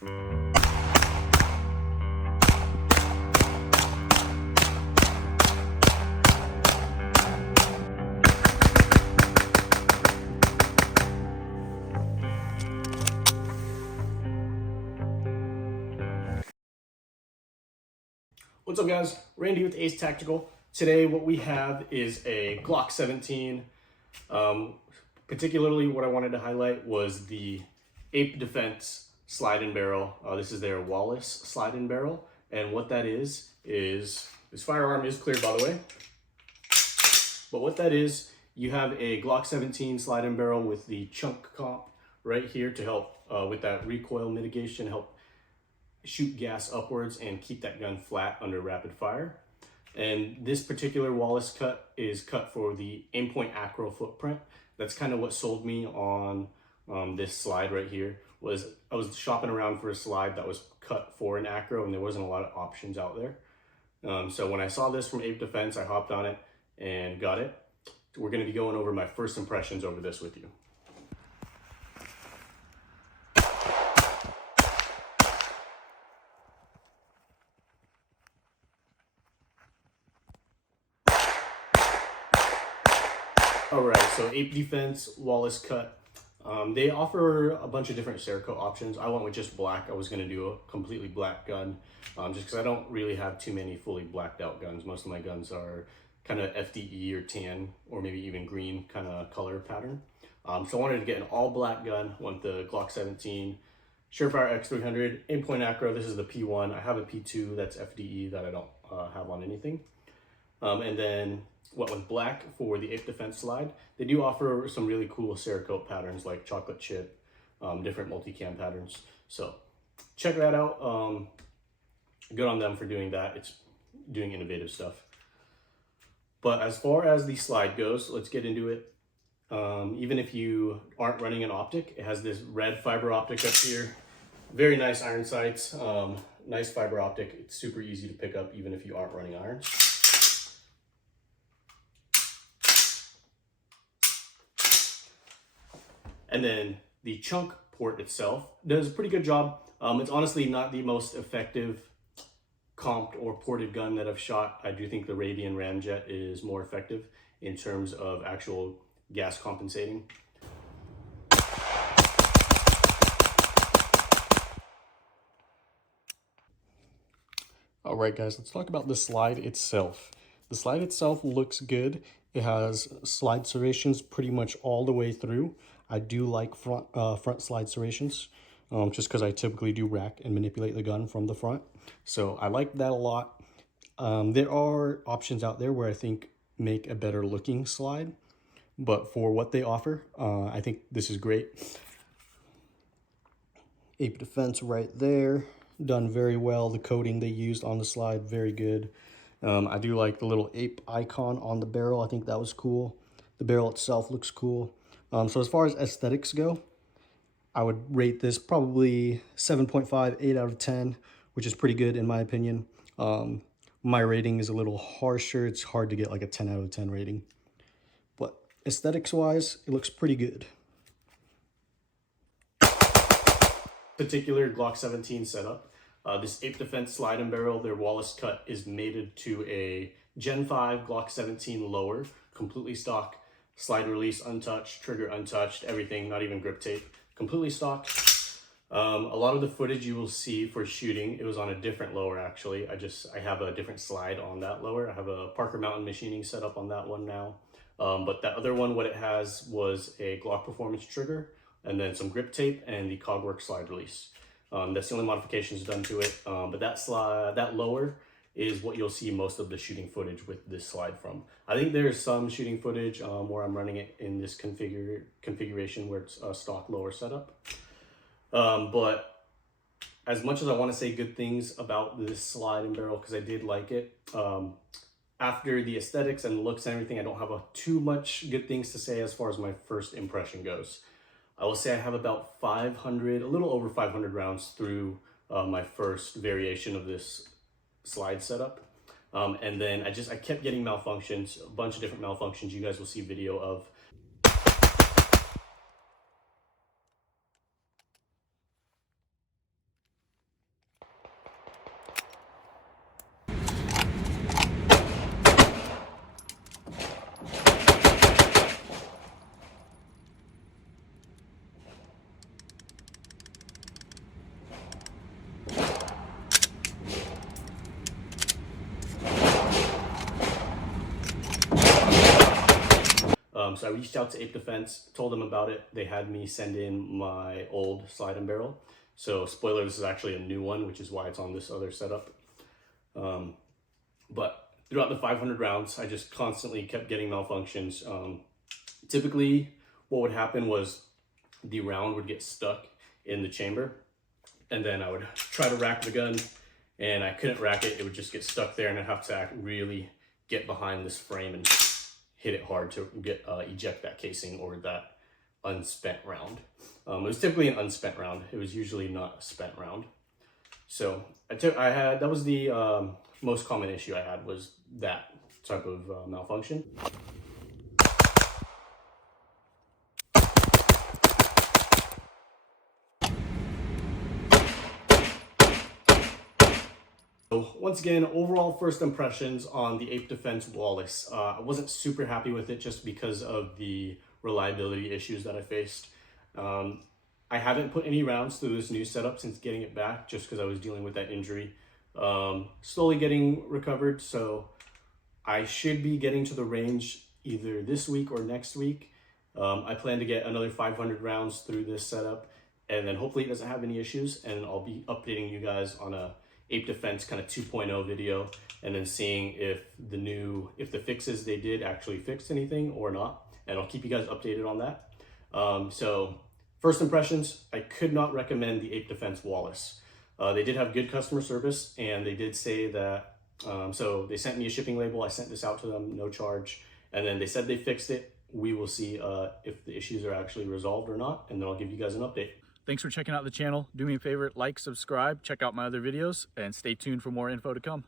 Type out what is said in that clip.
What's up, guys? Randy with Ace Tactical. Today what we have is a Glock 17. Particularly what I wanted to highlight was the Ape Defense slide and barrel. This is their Wallace slide and barrel. And what that is this firearm is cleared, by the way. But what that is, you have a Glock 17 slide and barrel with the chunk comp right here to help with that recoil mitigation, help shoot gas upwards and keep that gun flat under rapid fire. And this particular Wallace cut is cut for the Aimpoint Acro footprint. That's kind of what sold me on this slide right here. I was shopping around for a slide that was cut for an Acro, and there wasn't a lot of options out there. So when I saw this from Ape Defense, I hopped on it and got it. We're going to be going over my first impressions over this with you. All right, so Ape Defense Wallace cut. They offer a bunch of different Cerakote options. I went with just black. I was going to do a completely black gun just because I don't really have too many fully blacked out guns. Most of my guns are kind of FDE or tan or maybe even green kind of color pattern. So I wanted to get an all black gun. Went the Glock 17, Surefire X300, Aimpoint Acro. This is the P1. I have a P2 that's FDE that I don't have on anything. And then what with black for the Ape Defense slide. They do offer some really cool Cerakote patterns like chocolate chip, different multicam patterns. So check that out. Good on them for doing that. It's doing innovative stuff. But as far as the slide goes, let's get into it. Even if you aren't running an optic, it has this red fiber optic up here. Very nice iron sights, nice fiber optic. It's super easy to pick up even if you aren't running irons. And then the chunk port itself does a pretty good job. It's honestly not the most effective comped or ported gun that I've shot. I do think the Radian Ramjet is more effective in terms of actual gas compensating. All right, guys, let's talk about the slide itself. The slide itself looks good. It has slide serrations pretty much all the way through. I do like front slide serrations just because I typically do rack and manipulate the gun from the front. So I like that a lot. There are options out there where I think make a better looking slide, but for what they offer, I think this is great. Ape Defense right there, done very well. The coating they used on the slide, very good. I do like the little ape icon on the barrel. I think that was cool. The barrel itself looks cool. So as far as aesthetics go, I would rate this probably 7.5, 8 out of 10, which is pretty good in my opinion. My rating is a little harsher. It's hard to get like a 10 out of 10 rating. But aesthetics wise, it looks pretty good. Particular Glock 17 setup. This Ape Defense slide and barrel, their Wallace cut is mated to a Gen 5 Glock 17 lower, completely stock, slide release untouched, trigger untouched, everything, not even grip tape, completely stock. A lot of the footage you will see for shooting, it was on a different lower actually. I have a different slide on that lower. I have a Parker Mountain machining set up on that one now. But that other one, what it has was a Glock Performance trigger and then some grip tape and the Cogwork slide release. That's the only modifications done to it. But that lower is what you'll see most of the shooting footage with this slide from. I think there's some shooting footage where I'm running it in this configuration where it's a stock lower setup. But as much as I want to say good things about this slide and barrel, because I did like it, after the aesthetics and the looks and everything, I don't have too much good things to say as far as my first impression goes. I will say I have about 500, a little over 500 rounds through my first variation of this slide setup. And then I kept getting malfunctions, a bunch of different malfunctions you guys will see video of. So I reached out to Ape Defense, told them about it. They had me send in my old slide and barrel. So spoiler, this is actually a new one, which is why it's on this other setup. But throughout the 500 rounds, I just constantly kept getting malfunctions. Typically, what would happen was the round would get stuck in the chamber, and then I would try to rack the gun, and I couldn't rack it. It would just get stuck there, and I'd have to really get behind this frame and hit it hard to get eject that casing or that unspent round. It was typically an unspent round. It was usually not a spent round. So that was the most common issue I had, was that type of malfunction. So once again, overall first impressions on the Ape Defense Wallace. I wasn't super happy with it just because of the reliability issues that I faced. I haven't put any rounds through this new setup since getting it back, just because I was dealing with that injury. Slowly getting recovered, so I should be getting to the range either this week or next week. I plan to get another 500 rounds through this setup, and then hopefully it doesn't have any issues, and I'll be updating you guys on a Ape Defense kind of 2.0 video, and then seeing if the fixes they did actually fixed anything or not, and I'll keep you guys updated on that. So first impressions, I could not recommend the Ape Defense Wallace. They did have good customer service, and they did say that, so they sent me a shipping label. I sent this out to them, no charge, and then they said they fixed it. We will see if the issues are actually resolved or not, and then I'll give you guys an update. Thanks for checking out the channel. Do me a favor, like, subscribe, check out my other videos, and stay tuned for more info to come.